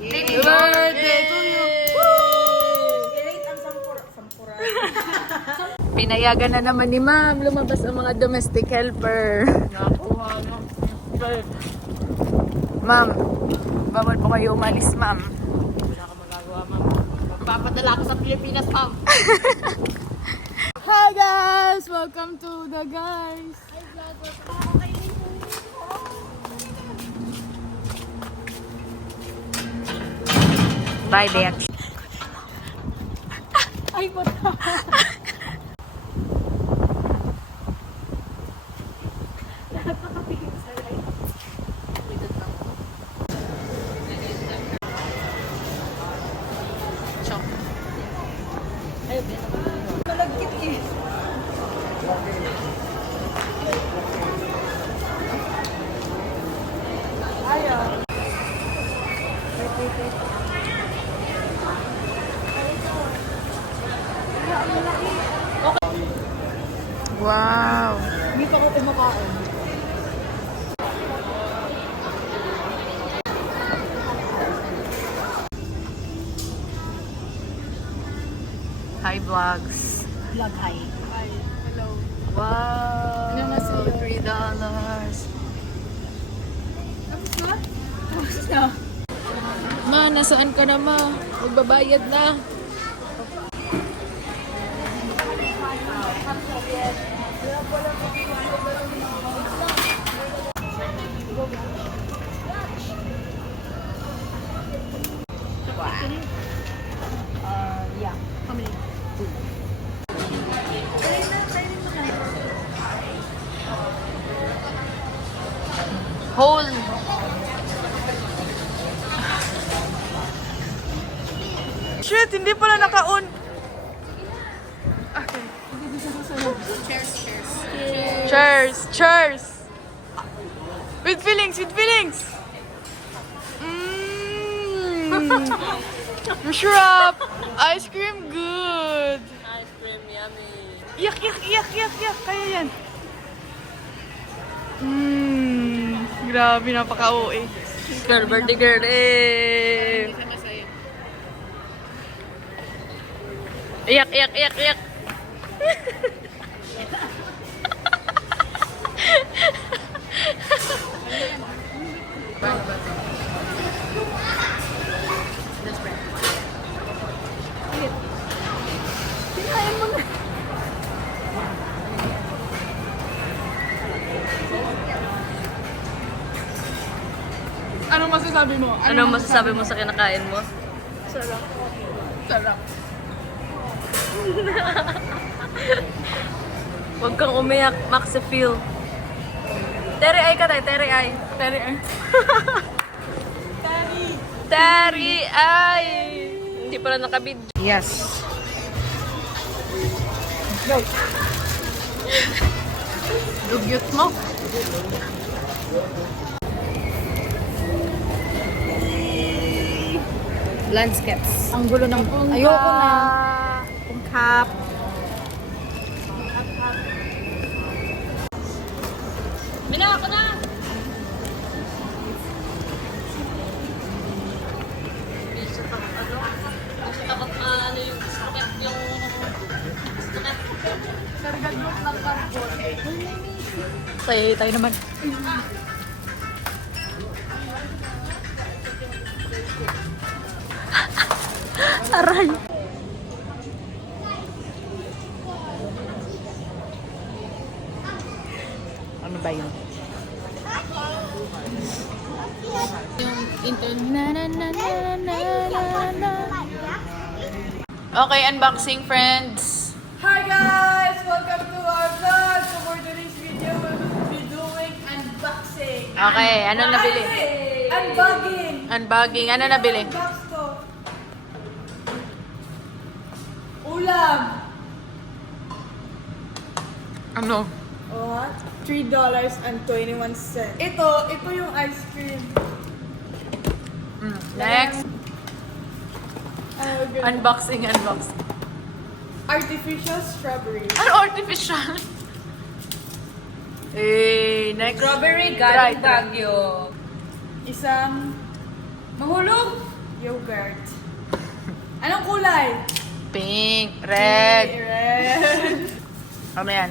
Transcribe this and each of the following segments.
Happy birthday to you! I-rate ang sampura. Pinayagan na naman ni ma'am. Lumabas ang mga domestic helper. Nakuha na. Ma'am, bawal po kayo umalis, ma'am. Wala ka magagawa, ma'am. Magpapadala ako sa Pilipinas, ma'am. Hi guys! Welcome to the guys! Bye, bitch. Ay, puta. Malagkit eh. Ayaw. Wow! Hindi pa ko kumakain. Hi, vlogs. Vlog hi. Wow! Annyeonghaseyo. $3. Tapos na? Tapos na. Ma, nasaan ka na, ma? Magbabayad na. Yeah. How many? Whole. Shit, hindi pala naka-on. Okay. Cheers, cheers. With feelings, with feelings. Masarap. Ice cream good. Ice cream, yummy. Yak, yak, yak, yak, yak. Kaya yan. Grabe, napaka-OA. Girl, birthday girl, eh. Iyak, iyak, iyak, iyak. Anong masasabi mo? Ano masasabi mo sa kinakain mo? Sarap. Huwag kang umiyak, Maxi Phil. Terry ay ka tayo, Terry ay. Terry ay. Hindi pala nakabidyo. Yes. Dugyot mo. Landscapes. Ang gulo ng... Ayoko na. Pungkap. Binawa ko na! Hindi siya takot ano yung sakit yung... Kargadlok ng carbon. Tayo naman. Aray. Ano ba yun? Okay, unboxing friends. Hi guys! Welcome to our vlog! So for today's video, we will be doing unboxing. Okay, ano nabili? Unboxing! Unboxing. Ano nabili? Unbox to. Ulam! Ano? What? $3.21. Ito yung ice cream. Next. Good. Unboxing. Artificial strawberry. Ano artificial? Next. Strawberry Right. galing Baguio. Isang Mahulog! yogurt. Anong kulay? Pink, red. Red. Ano yan?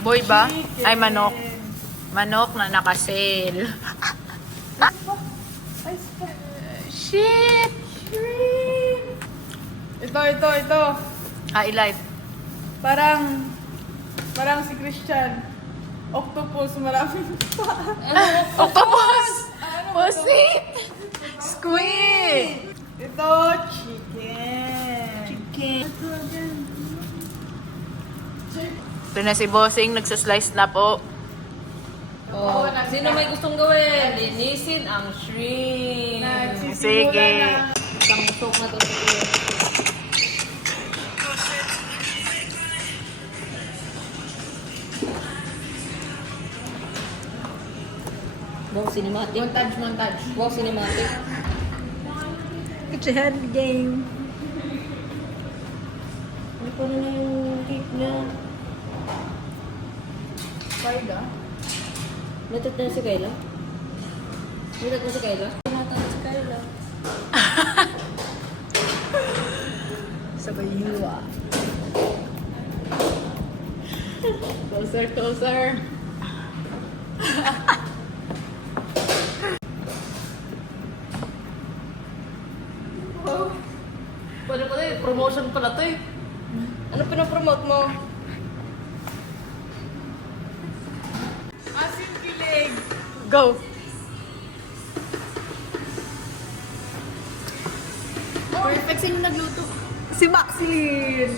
Boy ba? Chicken. Ay, manok. Manok na nakasale. Ay, spot. Shit! Shrimp. Ito. High life. Parang si Christian. Octopus, maraming pa. Octopus! Ano Pusit! Squid! Ito, chicken. Ito na si Bossing, nagsaslice na po. Oh, sino may gustong gawin? Linisin ang shrimp. Nagsisimula Sige. na. Isang usok na to. Wow, cinematic. Montage. Wow, cinematic. It's a hand game. Ano pa na yung cake na? Farda. Natat na si Kayla? Natat na si Kayla? Natat na si Kayla. Sabay yuwa. Closer. Pwede pala eh, promotion pala to eh. Ano pinapromote mo? Asin kilig. Go! Perfect. Sino nagluto? Si Maxine.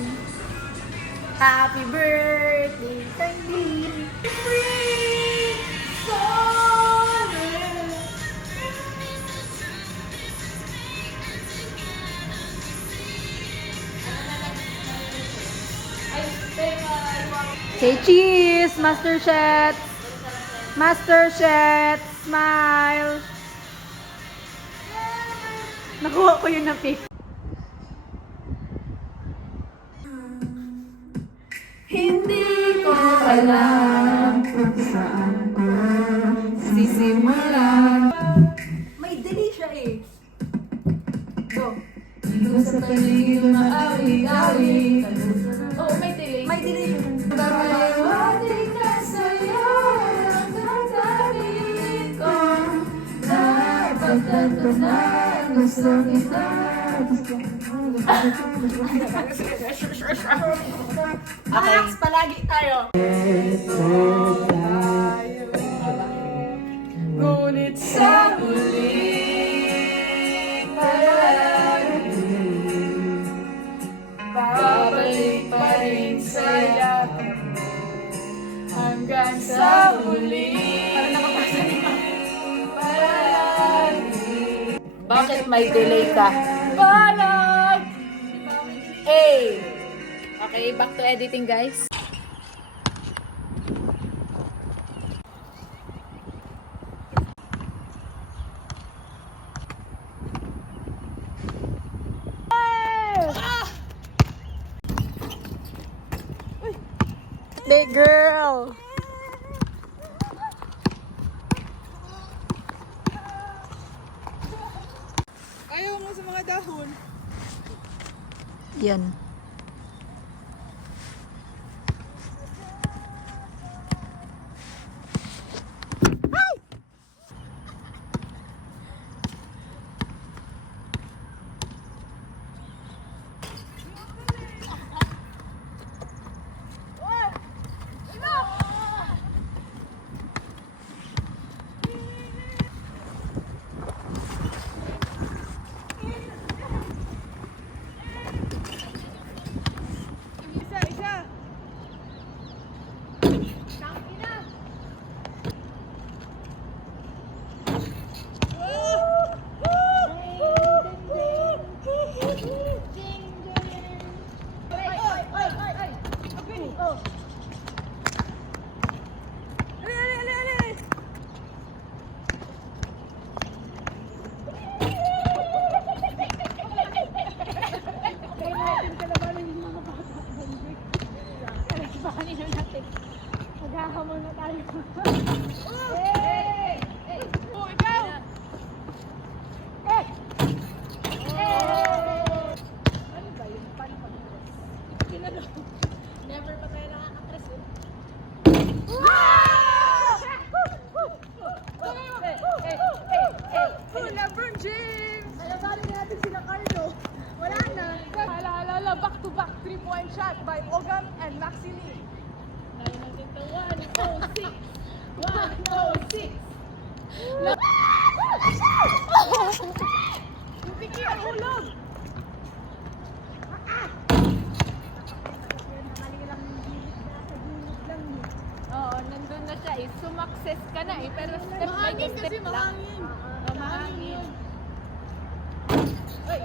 Happy birthday, Kailin. Free falling. Okay, cheese! Master Chef! Master Chef! Smile! Nakuha ko yun na pic. Hindi ko alam kung saan ko sisimulan. May dali siya eh. Go. Dito sa paligid maawi-awi. Oo, may delay. May delay siya. Babayawating na sa'yo ang katabi ko. Napagtanto na gusto kita. Max, palagi tayo. Ngunit sa muling palagi, babalik pa rin sa'yo hanggang sa muling palagi. Bakit may delay ka? Balag! Hey! Okay, back to editing, guys. Big girl! Ayaw mo sa mga dahon. Yan. shot by Ogan and Maxi Lee. 106! 106! Piki ang ulog! Oo, nandun na siya eh. Sumakses ka na eh. Pero step by step lang. Oo, mahangin. Uy!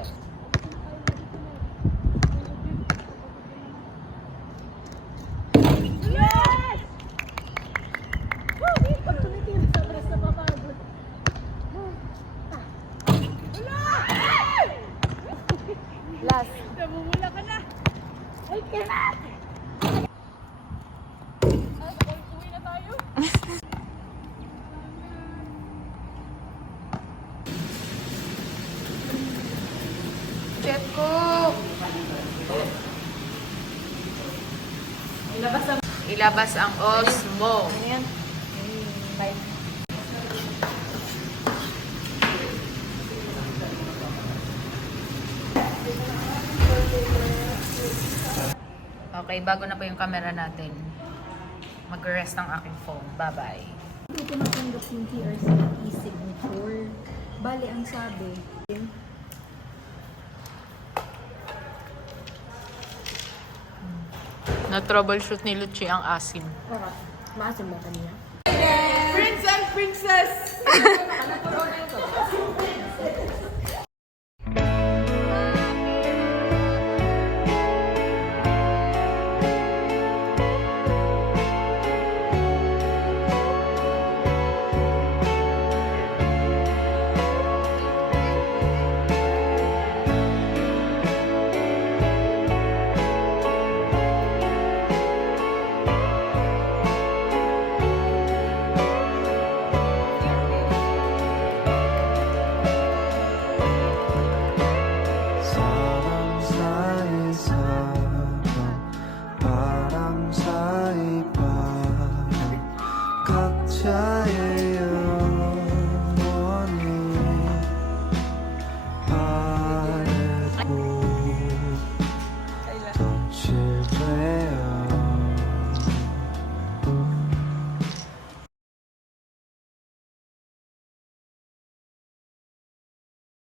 Yes! Woo! Pag tumitira sa press na papagod. Last. Namumula ka na. I cannot! Uwi na tayo. Chef ko! Ilabas ang Osmo. Ano yan? Okay, bago na po yung camera natin. Mag-rest ang aking phone. Bye-bye. Hindi tumatanggap yung TRC e-signature. Bali, ang sabi, Na-troubleshoot ni Lucci ang asim. maasim ba kanina? Princess!